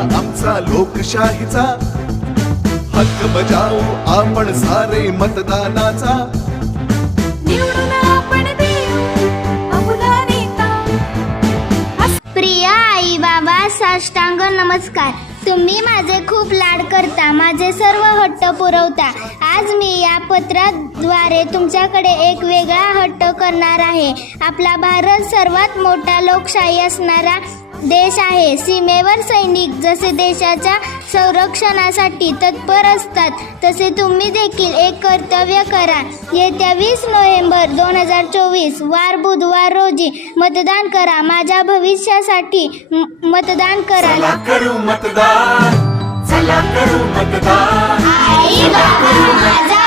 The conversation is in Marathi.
आमचा लोकशाहीचा हक्क बजावू आपण सारे मतदानाचा निवडून आपण देऊ आपला नेता. प्रिय आई बाबा, साष्टांग नमस्कार. तुम्ही माझे खूप लाड करता, माझे सर्व हट्ट पुरवता. आज मी या पत्राद्वारे तुमच्याकडे एक वेगळा हट्ट करणार आहे. आपला भारत सर्वात मोठा लोकशाही असणारा देश आहे. सीमेवर सैनिक जसे देशाच्या संरक्षणासाठी तत्पर असतात, तसे तुम्ही देखील एक कर्तव्य करा. येत्या 20 नोव्हेंबर 2024 वार बुधवार रोजी मतदान करा. माझ्या भविष्यासाठी मतदान करा. चला करू मतदान, चला करू मतदान. आई बाबा माझा